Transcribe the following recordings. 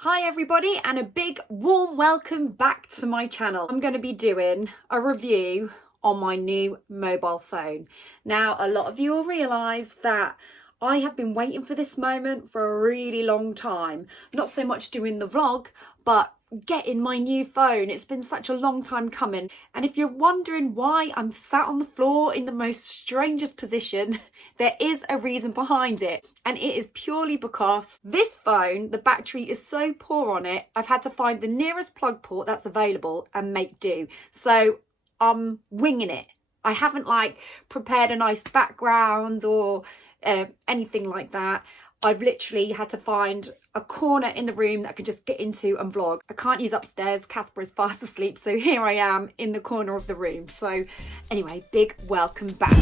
Hi everybody, and a big warm welcome back to my channel. I'm going to be doing a review on my new mobile phone. Now, a lot of you will realise that I have been waiting for this moment for a really long time. Not so much doing the vlog, but getting my new phone. It's been such a long time coming. And if you're wondering why I'm sat on the floor in the most strangest position, there is a reason behind it. And it is purely because this phone, the battery is so poor on it, I've had to find the nearest plug port that's available and make do. So I'm winging it. I haven't prepared a nice background or anything like that. I've literally had to find a corner in the room that I could just get into and vlog. I can't use upstairs, Casper is fast asleep, so here I am in the corner of the room. So anyway, big welcome back.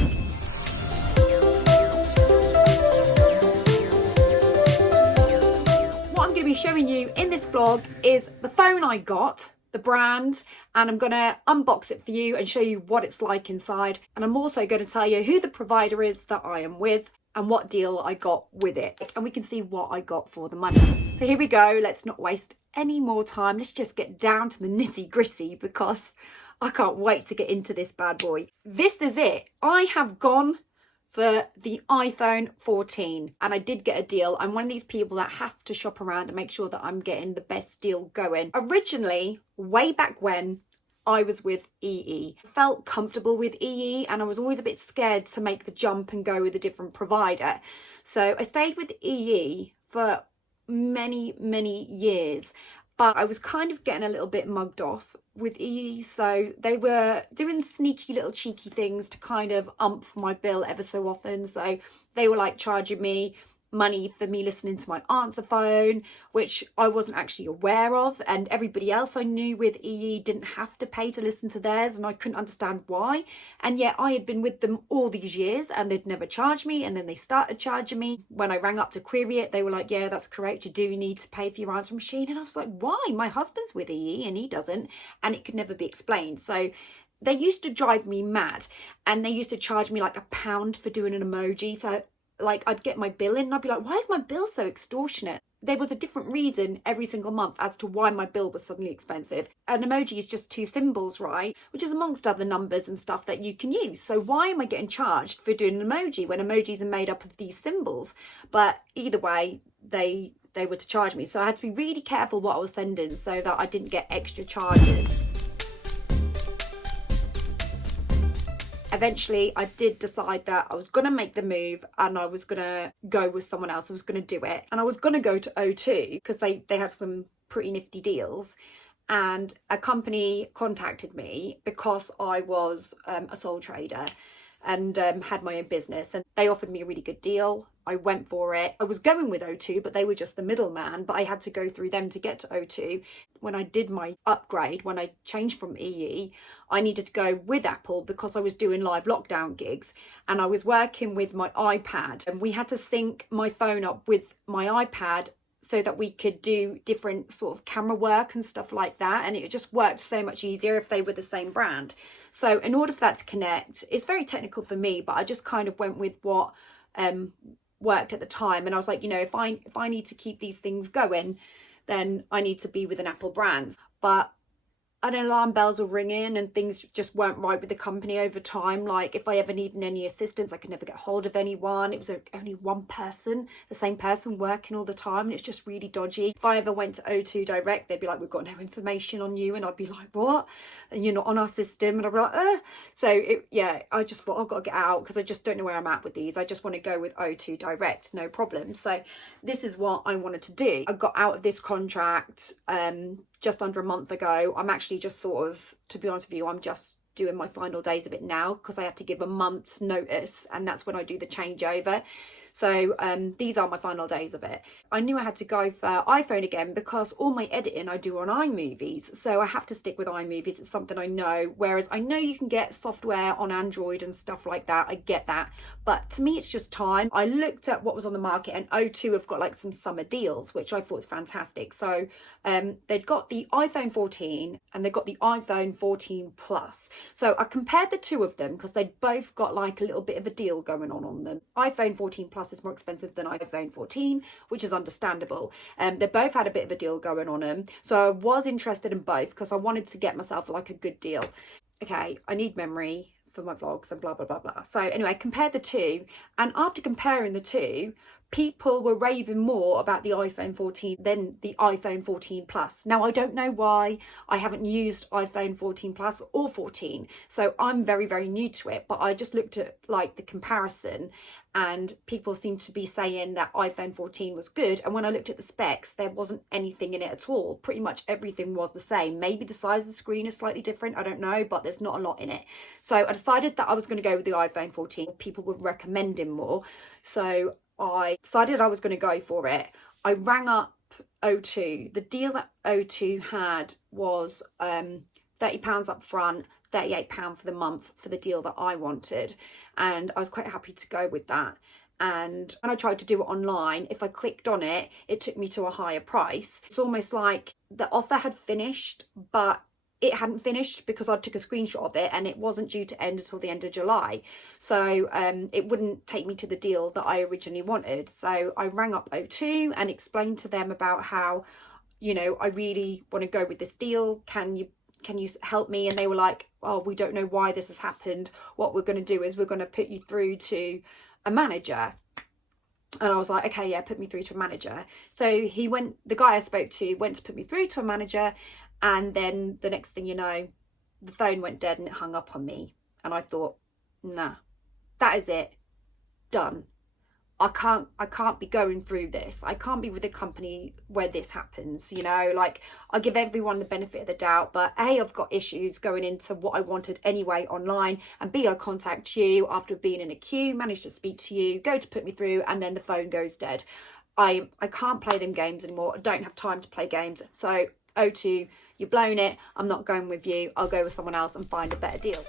What I'm going to be showing you in this vlog is the phone I got, the brand, and I'm going to unbox it for you and show you what it's like inside. And I'm also going to tell you who the provider is that I am with and what deal I got with it, and we can see what I got for the money. So here we go. Let's not waste any more time. Let's just get down to the nitty gritty because I can't wait to get into this bad boy. This is it. I have gone for the iPhone 14 and I did get a deal. I'm one of these people that have to shop around and make sure that I'm getting the best deal going. Originally, way back when, I was with EE. I felt comfortable with EE and I was always a bit scared to make the jump and go with a different provider. So I stayed with EE for many years, but I was kind of getting a little bit mugged off with EE. So they were doing sneaky little cheeky things to kind of ump my bill ever so often. So they were charging me money for me listening to my answer phone, which I wasn't actually aware of, and everybody else I knew with EE didn't have to pay to listen to theirs, and I couldn't understand why. And yet I had been with them all these years and they'd never charged me, and then they started charging me. When I rang up to query it, they were like, yeah, that's correct, you do need to pay for your answer machine. And I was like, why? My husband's with EE and he doesn't, and it could never be explained. So they used to drive me mad, and they used to charge me £1 for doing an emoji. So I'd get my bill in and I'd be like, why is my bill so extortionate? There was a different reason every single month as to why my bill was suddenly expensive. An emoji is just two symbols, right? Which is amongst other numbers and stuff that you can use. So why am I getting charged for doing an emoji when emojis are made up of these symbols? But either way, they were to charge me. So I had to be really careful what I was sending so that I didn't get extra charges. Eventually, I did decide that I was going to make the move and I was going to go with someone else. I was going to do it. And I was going to go to O2 because they had some pretty nifty deals. And a company contacted me because I was a sole trader and had my own business. And they offered me a really good deal. I went for it. I was going with O2, but they were just the middleman, but I had to go through them to get to O2. When I did my upgrade, when I changed from EE, I needed to go with Apple because I was doing live lockdown gigs and I was working with my iPad, and we had to sync my phone up with my iPad so that we could do different sort of camera work and stuff like that. And it just worked so much easier if they were the same brand. So in order for that to connect, it's very technical for me, but I just kind of went with what worked at the time. And I was like, if I need to keep these things going, then I need to be with an Apple brand. But an alarm bells were ringing and things just weren't right with the company over time. If I ever needed any assistance, I could never get hold of anyone. It was only one person, the same person working all the time, and it's just really dodgy. If I ever went to O2 Direct, they'd be like, we've got no information on you, and I'd be like, what? And you're not on our system, and I'd be like, So I just thought, I've got to get out because I just don't know where I'm at with these. I just want to go with O2 Direct, no problem. So this is what I wanted to do. I got out of this contract just under a month ago. I'm actually just sort of, to be honest with you, I'm just doing my final days of it now because I had to give a month's notice, and that's when I do the changeover. So these are my final days of it. I knew I had to go for iPhone again because all my editing I do on iMovies. So I have to stick with iMovies. It's something I know. Whereas I know you can get software on Android and stuff like that. I get that. But to me, it's just time. I looked at what was on the market, and O2 have got some summer deals, which I thought was fantastic. So they'd got the iPhone 14 and they've got the iPhone 14 Plus. So I compared the two of them because they'd both got a little bit of a deal going on them. iPhone 14 Plus Plus is more expensive than iPhone 14, which is understandable. They both had a bit of a deal going on them. So I was interested in both because I wanted to get myself like a good deal. Okay, I need memory for my vlogs and blah, blah, blah, blah. So anyway, I compared the two, and after comparing the two, people were raving more about the iPhone 14 than the iPhone 14 Plus. Now, I don't know why. I haven't used iPhone 14 Plus or 14, so I'm very, very new to it, but I just looked at like the comparison, and people seemed to be saying that iPhone 14 was good. And when I looked at the specs, there wasn't anything in it at all. Pretty much everything was the same. Maybe the size of the screen is slightly different, I don't know, but there's not a lot in it. So I decided that I was going to go with the iPhone 14. People were recommending more, so I decided I was going to go for it. I rang up O2. The deal that O2 had was £30 up front, £38 for the month for the deal that I wanted, and I was quite happy to go with that. And when I tried to do it online, if I clicked on it, it took me to a higher price. It's almost like the offer had finished, but it hadn't finished because I took a screenshot of it and it wasn't due to end until the end of July. So it wouldn't take me to the deal that I originally wanted. So I rang up O2 and explained to them about how, you know, I really want to go with this deal. Can you help me? And they were like, oh, we don't know why this has happened. What we're going to do is we're going to put you through to a manager. And I was like, okay, yeah, put me through to a manager. So the guy I spoke to went to put me through to a manager. And then the next thing you know, the phone went dead and it hung up on me. And I thought, nah, that is it. Done. I can't be going through this. I can't be with a company where this happens, you know. Like, I give everyone the benefit of the doubt, but A, I've got issues going into what I wanted anyway online, and B, I contact you after being in a queue, manage to speak to you, go to put me through, and then the phone goes dead. I can't play them games anymore. I don't have time to play games. So O2, you've blown it. I'm not going with you. I'll go with someone else and find a better deal.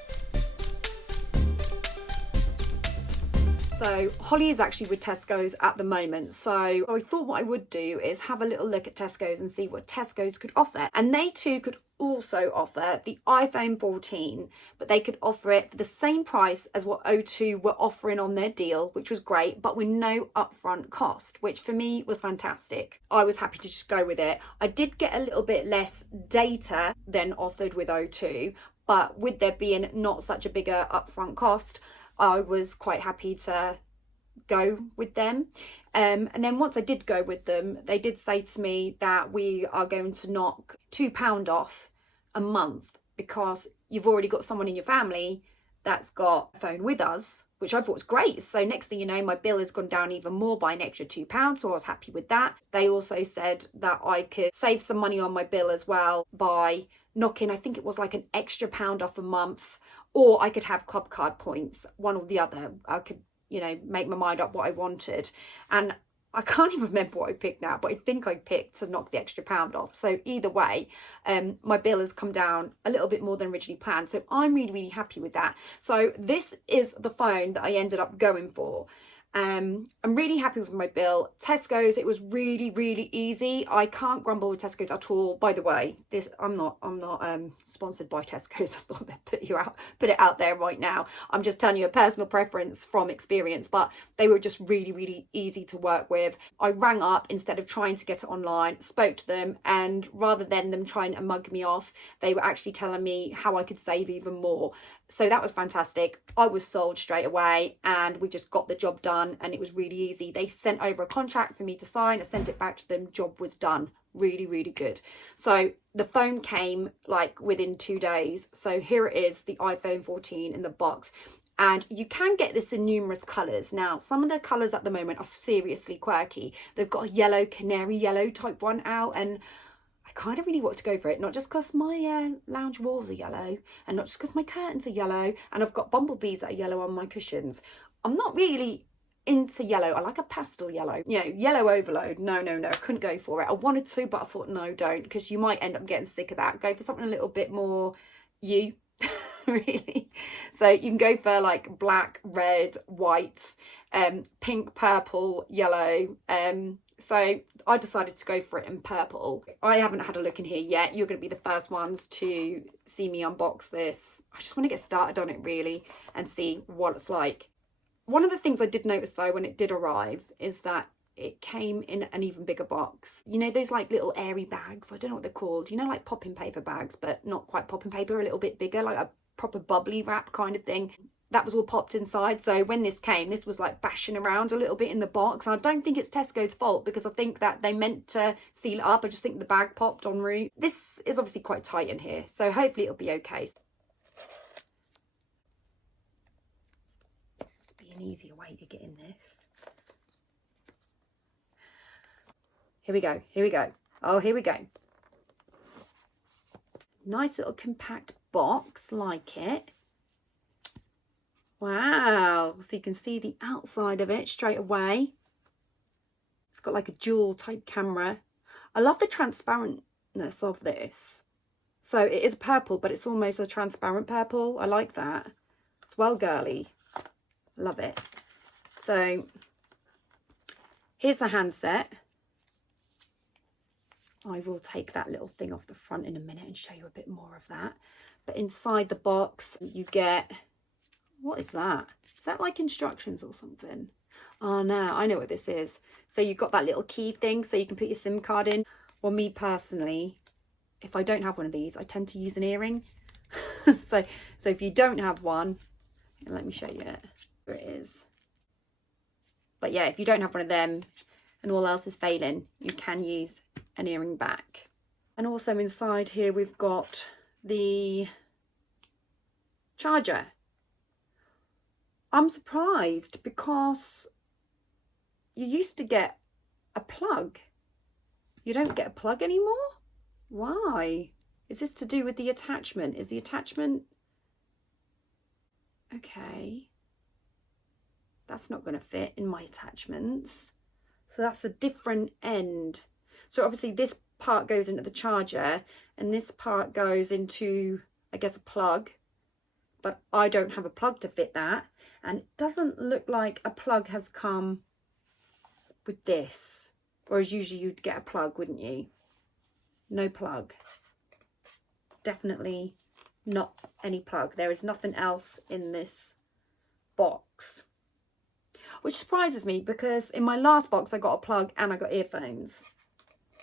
So Holly is actually with Tesco's at the moment. So I thought what I would do is have a little look at Tesco's and see what Tesco's could offer. And they too could also offer the iPhone 14, but they could offer it for the same price as what O2 were offering on their deal, which was great, but with no upfront cost, which for me was fantastic. I was happy to just go with it. I did get a little bit less data than offered with O2, but with there being not such a bigger upfront cost, I was quite happy to go with them. And then once I did go with them, they did say to me that we are going to knock £2 off a month because you've already got someone in your family that's got a phone with us, which I thought was great. So next thing you know, my bill has gone down even more by an extra £2. So I was happy with that. They also said that I could save some money on my bill as well by knocking, I think it was like an extra £1 off a month, or I could have club card points, one or the other. I could, you know, make my mind up what I wanted. And I can't even remember what I picked now, but I think I picked to knock the extra £1 off. So either way, my bill has come down a little bit more than originally planned. So I'm really, really happy with that. So this is the phone that I ended up going for. I'm really happy with my bill. Tesco's, it was really, really easy. I can't grumble with Tesco's at all. By the way, I'm not sponsored by Tesco's. I thought I'd put it out there right now. I'm just telling you a personal preference from experience, but they were just really, really easy to work with. I rang up instead of trying to get it online, spoke to them, and rather than them trying to mug me off, they were actually telling me how I could save even more. So that was fantastic. I was sold straight away and we just got the job done, and it was really easy. They sent over a contract for me to sign. I sent it back to them. Job was done. Really, really good. So the phone came like within 2 days. So here it is, the iPhone 14 in the box. And you can get this in numerous colours. Now, some of the colours at the moment are seriously quirky. They've got a yellow, canary yellow type one out, and kind of really want to go for it, not just because my lounge walls are yellow, and not just because my curtains are yellow, and I've got bumblebees that are yellow on my cushions. I'm not really into yellow. I like a pastel yellow, you know, yellow overload. No, I couldn't go for it. I wanted to, but I thought no, don't, because you might end up getting sick of that. Go for something a little bit more really. So you can go for like black, red, white, pink, purple, yellow. So I decided to go for it in purple. I haven't had a look in here yet. You're going to be the first ones to see me unbox this. I just want to get started on it really and see what it's like. One of the things I did notice though when it did arrive is that it came in an even bigger box. You know those like little airy bags? I don't know what they're called. You know, like popping paper bags, but not quite popping paper, a little bit bigger, like a proper bubbly wrap kind of thing. That was all popped inside. So when this came, this was like bashing around a little bit in the box. And I don't think it's Tesco's fault, because I think that they meant to seal it up. I just think the bag popped en route. This is obviously quite tight in here, so hopefully it'll be okay. Must be an easier way to get in this. Here we go, here we go. Oh, here we go. Nice little compact box, like it. Wow, so you can see the outside of it straight away. It's got like a dual type camera. I love the transparentness of this. So it is purple, but it's almost a transparent purple. I like that. It's well girly. Love it. So here's the handset. I will take that little thing off the front in a minute and show you a bit more of that. But inside the box, you get, what is that? Is that like instructions or something? Oh no, I know what this is. So you've got that little key thing so you can put your SIM card in. Well, me personally, if I don't have one of these, I tend to use an earring. so if you don't have one, let me show you it. There it is. But yeah, if you don't have one of them and all else is failing, you can use an earring back. And also inside here we've got the charger. I'm surprised because you used to get a plug. You don't get a plug anymore? Why? Is this to do with the attachment? Is the attachment... Okay. That's not going to fit in my attachments. So that's a different end. So obviously this part goes into the charger and this part goes into, I guess, a plug. But I don't have a plug to fit that. And it doesn't look like a plug has come with this. Whereas usually you'd get a plug, wouldn't you? No plug. Definitely not any plug. There is nothing else in this box. Which surprises me because in my last box I got a plug and I got earphones.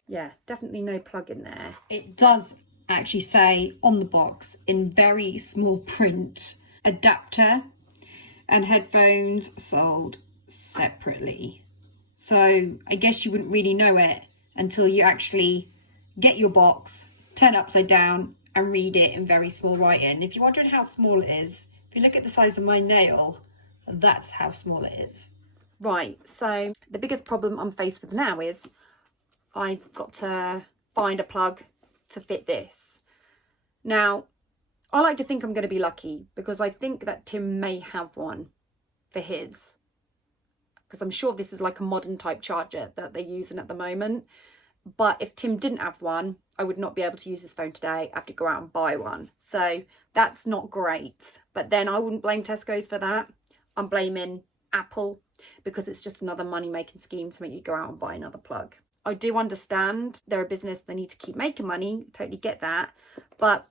Yeah, definitely no plug in there. It does actually say on the box in very small print, adapter and headphones sold separately. So I guess you wouldn't really know it until you actually get your box, turn it upside down and read it in very small writing. If you're wondering how small it is, if you look at the size of my nail, that's how small it is. Right, so the biggest problem I'm faced with now is I've got to find a plug to fit this. Now, I like to think I'm going to be lucky because I think that Tim may have one for his. Because I'm sure this is like a modern type charger that they're using at the moment. But if Tim didn't have one, I would not be able to use his phone today. I have to go out and buy one. So that's not great. But then I wouldn't blame Tesco's for that. I'm blaming Apple because it's just another money-making scheme to make you go out and buy another plug. I do understand they're a business, they need to keep making money, totally get that. But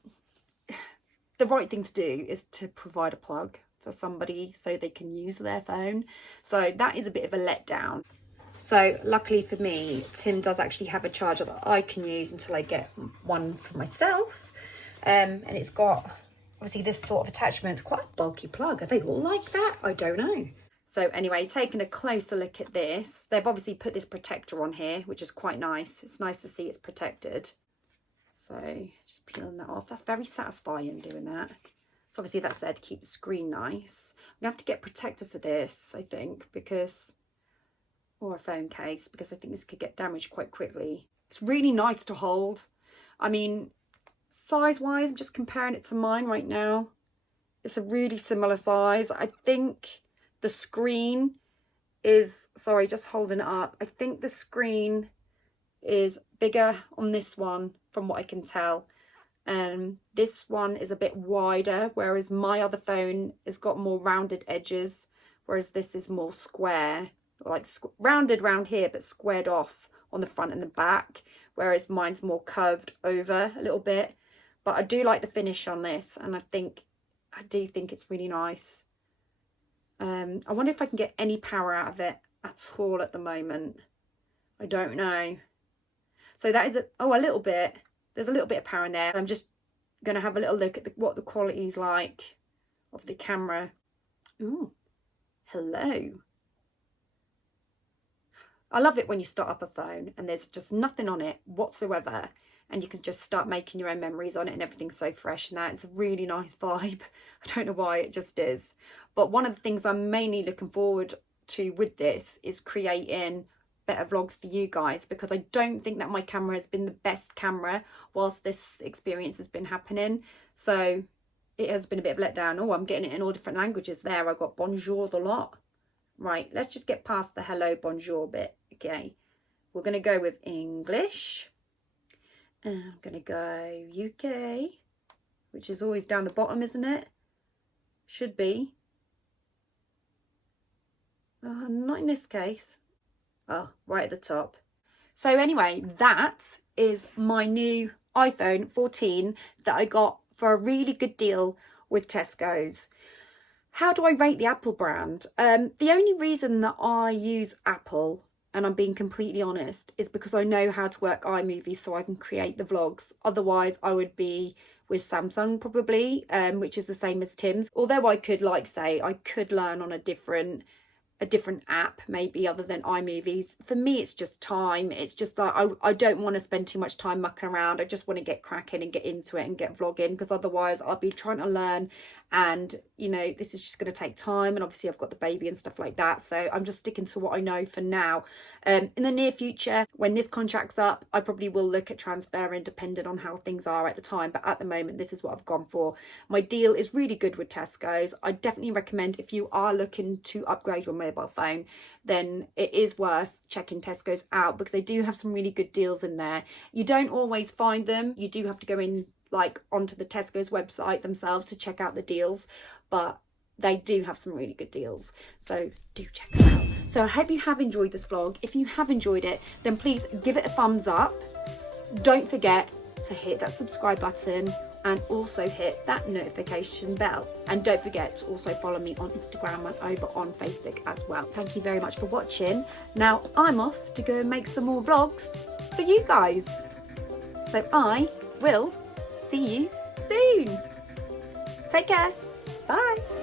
the right thing to do is to provide a plug for somebody so they can use their phone. So that is a bit of a letdown. So luckily for me, Tim does actually have a charger that I can use until I get one for myself. And it's got obviously this sort of attachment. It's quite a bulky plug. Are they all like that? I don't know. So anyway, taking a closer look at this, they've obviously put this protector on here, which is quite nice. It's nice to see it's protected. So just peeling that off. That's very satisfying doing that. So obviously that's there to keep the screen nice. I'm gonna have to get protector for this, I think, because, or a phone case, because I think this could get damaged quite quickly. It's really nice to hold. I mean, size-wise, I'm just comparing it to mine right now. It's a really similar size. I think the screen is, sorry, just holding it up. I think the screen is bigger on this one from what I can tell. This one is a bit wider, whereas my other phone has got more rounded edges, whereas this is more square, like rounded round here, but squared off on the front and the back, whereas mine's more curved over a little bit. But I do like the finish on this, and I do think it's really nice. I wonder if I can get any power out of it at all at the moment. I don't know. So that is a little bit. There's a little bit of power in there. I'm just going to have a little look at what the quality is like of the camera. Ooh, hello. I love it when you start up a phone and there's just nothing on it whatsoever, and you can just start making your own memories on it and everything's so fresh, and that it's a really nice vibe. I don't know why, it just is. But one of the things I'm mainly looking forward to with this is creating better vlogs for you guys, because I don't think that my camera has been the best camera whilst this experience has been happening. So it has been a bit of a letdown. Oh, I'm getting it in all different languages there. I got bonjour the lot. Right, let's just get past the hello, bonjour bit. Okay, we're going to go with English. And I'm going to go UK, which is always down the bottom, isn't it? Should be. Not in this case. Oh, right at the top. So anyway, that is my new iPhone 14 that I got for a really good deal with Tesco's. How do I rate the Apple brand? The only reason that I use Apple, and I'm being completely honest, is because I know how to work iMovie so I can create the vlogs. Otherwise, I would be with Samsung probably, which is the same as Tim's. Although I could, like say, I could learn on a different app maybe other than iMovies. For me, it's just time. It's just like I don't want to spend too much time mucking around. I just want to get cracking and get into it and get vlogging, because otherwise I'll be trying to learn, and you know, this is just going to take time, and obviously I've got the baby and stuff like that, so I'm just sticking to what I know for now. In the near future, when this contract's up, I probably will look at transferring depending on how things are at the time, but at the moment this is what I've gone for. My deal is really good with Tesco's. I definitely recommend, if you are looking to upgrade your mobile phone, then it is worth checking Tesco's out, because they do have some really good deals in there. You don't always find them. You do have to go in like onto the Tesco's website themselves to check out the deals, but they do have some really good deals, so do check it out. So I hope you have enjoyed this vlog. If you have enjoyed it, then please give it a thumbs up. Don't forget to hit that subscribe button and also hit that notification bell, and don't forget to also follow me on Instagram and over on Facebook as well. Thank you very much for watching. Now I'm off to go and make some more vlogs for you guys, so I will see you soon. Take care. Bye.